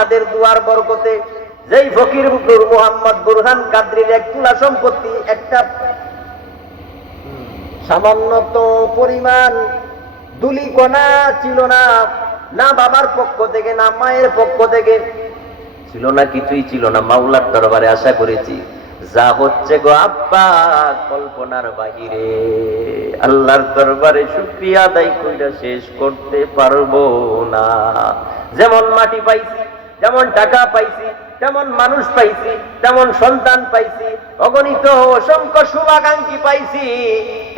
আপনাদের দুয়ার বরকতে যেই ফকির নূর মোহাম্মদ বুরহান কাদরির 1 তুলা সম্পত্তি একটা সামান্য পরিমাণ দুলিকণা ছিল না, না বাবার পক্ষ থেকে না মায়ের পক্ষ থেকে ছিল না, কিছুই ছিল না। মাওলার দরবারে আশা করেছি যা হচ্ছে গো আব্বা কল্পনার বাহিরে। আল্লাহর দরবারে শুকরিয়া আদায় কইরা শেষ করতে পারবো না। যেমন মাটি পাইছি, যেমন টাকা পাইছি, তেমন মানুষ পাইছি, তেমন সন্তান পাইছি, অগণিত অসংখ্য শুভাকাঙ্ক্ষী পাইছি।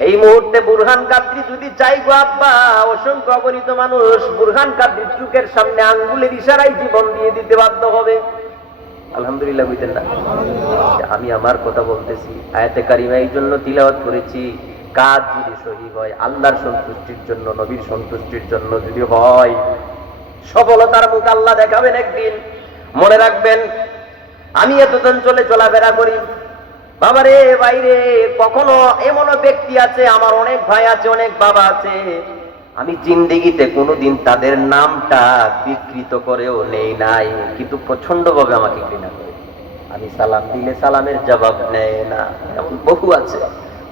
এই মুহূর্তে বুরহান কাদরি যদি চাই গো আব্বা, অসংখ্য অগণিত মানুষ বুরহান কাদরির চোখের সামনে আঙ্গুলের ইশারায় জীবন দিয়ে দিতে বাধ্য হবে। আলহামদুলিল্লাহ বুঝতেন না? আমি আমার কথা বলতেছি, আয়াতে কারিমা এই জন্য তিলাওয়াত করেছি, কাজ যদি সহি হয় আল্লাহর সন্তুষ্টির জন্য, নবীর সন্তুষ্টির জন্য যদি হয়, সফলতার মুখ আল্লাহ দেখাবেন একদিন। মনে রাখবেন, আমি এতদিন চলে চলাফেরা করি বাবারে বাইরে, কখনো এমনও ব্যক্তি আছে, আমার অনেক ভাই আছে, অনেক বাবা আছে, আমি জিন্দেগিতে কোনোদিন তাদের নামটা বিকৃত করেও নেই নাই, কিন্তু প্রচন্ড ভাবে আমাকে ঘৃণা করে। আমি সালাম দিলে সালামের জবাব নেয় না, এমন বহু আছে।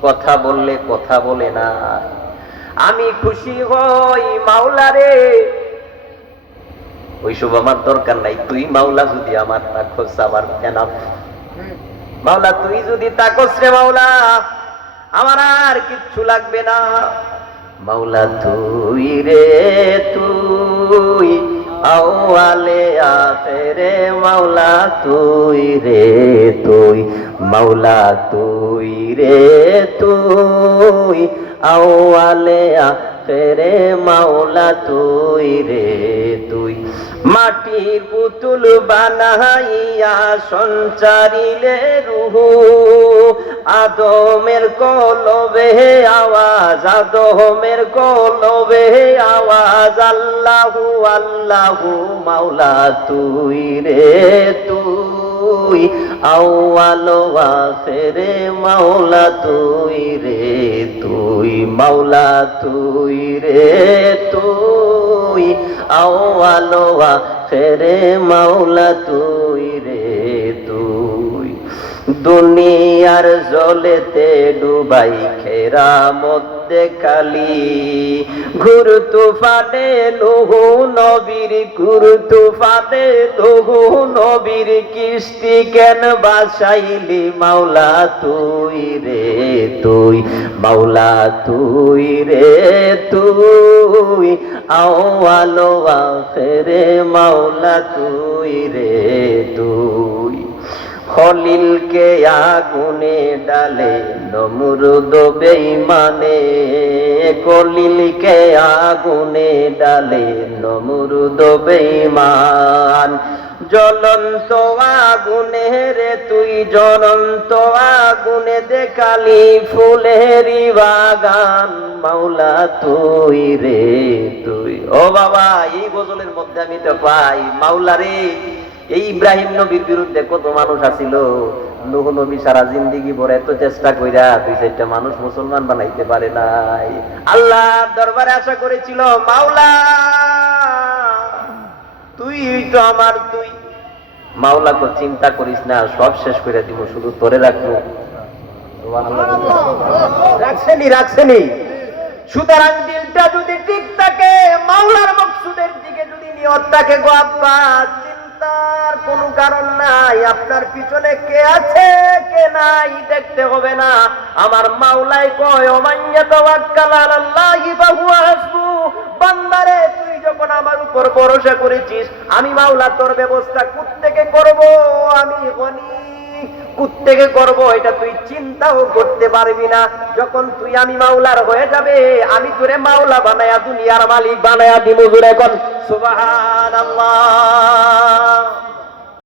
কথা বললে কথা বলে না। আমি খুশি হই মাওলারে, ওইসব আমার দরকার নাই। তুই মাওলা যদি আমার তাকস, আমার কেন মাওলা তুই যদি তাকস রে মাওলা, আমার আর কিচ্ছু লাগবে না। মাওলা তুই রে তুই, আউয়ালে আখেরে মাওলা তুই রে তুই, মাওলা তুই রে তুই, আউয়ালে আখেরে মাওলা তুই রে তুই। মাটির পুতুল বানাইয়া সঞ্চারিলে রুহু, আদমের কলবে আওয়াজ, আদমের কলবে আওয়াজ, আল্লাহু আল্লাহু মাওলা তুই রে তুই, আউয়াল আখিরে মাওলা তুই রে তুই, মাওলা তুই রে তুই, আউয়াল আখিরে মাওলা তুই রে তুই। দুনিয়ার জলেতে ডুবাই খেরামত দেখালি, ঘুর তুফানে লুহু নবীর, ঘুর তুফানে লুহু নবীর কিস্তি কেন বাসাইলি মাওলা তুই রে তুই, মাওলা তুই রে তুই, আউয়াল আখিরে মাওলা তুই রে তুই। খলিলকে আগুনে ডালে নমরুদ বেঈমানে, খলিলকে আগুনে ডালে নমরুদ বেঈমান, জ্বলন্ত আগুনে রে তুই, জ্বলন্ত আগুনে দেখালি ফুলেরি বাগান, মাওলা তুই রে তুই। ও বাবা, এই গজলের মধ্যে আমি তো পাই মাওলা রে। এই ইব্রাহিম নবীর বিরুদ্ধে কত মানুষ আসিল, নূহ নবী সারা জিন্দেগি ভরে এত চেষ্টা কইরা 2-4টা মানুষ মুসলমান বানাইতে পারে নাই। আল্লাহর দরবারে আশা করেছিল, মাওলা তুই তো আমার তুই, মাওলা তো চিন্তা করিস না, সব শেষ করে দিব, শুধু তোরে রাখবো। রাখছেনি রাখছেনি। সুতরাং দিলটা যদি ঠিক থাকে, মাওলার মকসুদের দিকে যদি নিয়ত থাকে গো আব্বা, তার কোনো কারণ নাই। আপনার পিছনে কে আছে কে নাই দেখতে হবে না। আমার মাওলাই কয়, ওমাইয়া তাওয়াক্কাল আলাল্লাহি ফাহুয়া হাসবু, বান্দারে তুই যখন আমার উপর ভরসা করেছিস, আমি মাওলা তোর ব্যবস্থা কোত্থেকে করব, আমি গনি কোত্থেকে করব এটা তুই চিন্তাও করতে পারবি না। যখন তুই আমি মাওলার হয়ে যাবে, আমি তোরে মাওলা বানায়া দুনিয়ার মালিক বানায়া দিব। জোরে কোন সুবহানাল্লাহ।